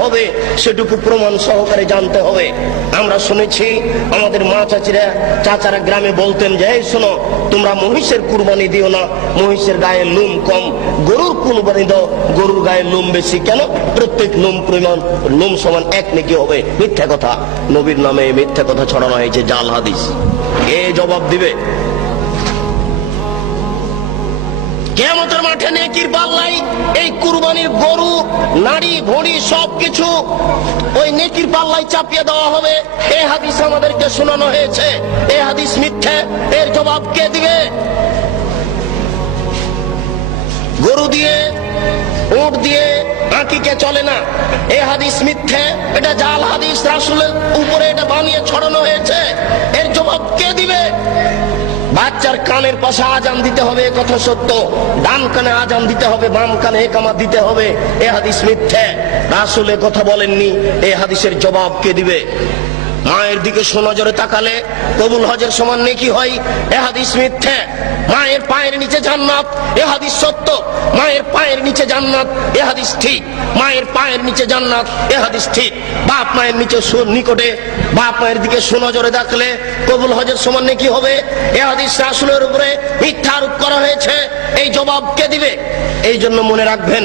হবে, সেটুকু প্রমাণ সহকারে জানতে হবে। আমরা শুনেছি, আমাদের মা চাচিরা, চাচারা গ্রামে বলতেন যে, এই শোনো, তোমরা মহিষের কুরবানি দিও না। মহিষের গায়ে লোম কম। গরুর কুরবানি দাও। গরুর গায়ে লোম বেশি কেন? প্রত্যেক লোম পরিমাণ লোম সমান এক নাকি হবে। মিথ্যা কথা। নবীর নামে মিথ্যা কথা ছড়ানো হয়েছে। জাল হাদিস। এ জবাব দিবে? কেমতের মাঠে নেকির পাল্লাই, এই কুরবানির গরু নারী ভড়ি, সবকিছু ওই নেকির পাল্লাই চাপিয়ে দেওয়া হবে। এই হাদিস আমাদেরকে শোনানো হয়েছে। এই হাদিস মিথ্যে। এর জবাব কে দিবে? গরু দিয়ে, উট দিয়ে আঁকিকে চলে না। এ হাদিস মিথ্যে। এটা জাল হাদিস, রাসুলের উপরে এটা বানিয়ে ছড়ানো হয়েছে। বাচ্চার কানের পাশে আজান দিতে হবে কথা সত্য। ডান কানে আজান দিতে হবে, বাম কানে একামা দিতে হবে, এ হাদিস মিথ্যে। রাসুলে কথা বলেননি, এ হাদিসের জবাব কে দিবে? মায়ের দিকে সোনজরে তাকালে কবুল হজের সমান নেকি হয়, এ মিথ্যে। মায়ের পায়ের নিচে জান্নাত, এ হাদিস সত্য। মায়ের পায়ের নিচে জান্নাত, এ হাদিস ঠিক। মায়ের পায়ের নিচে জান্নাত, এ হাদিস ঠিক। বাপ মায়ের নিচে নিকটে, বাপ মায়ের দিকে সুনজরে দেখলে কবুল হজের সমান কি হবে। এ হাদিস রাসুলের উপরে মিথ্যা আরোপ করা হয়েছে। এই জবাব কে দিবে? এই জন্য মনে রাখবেন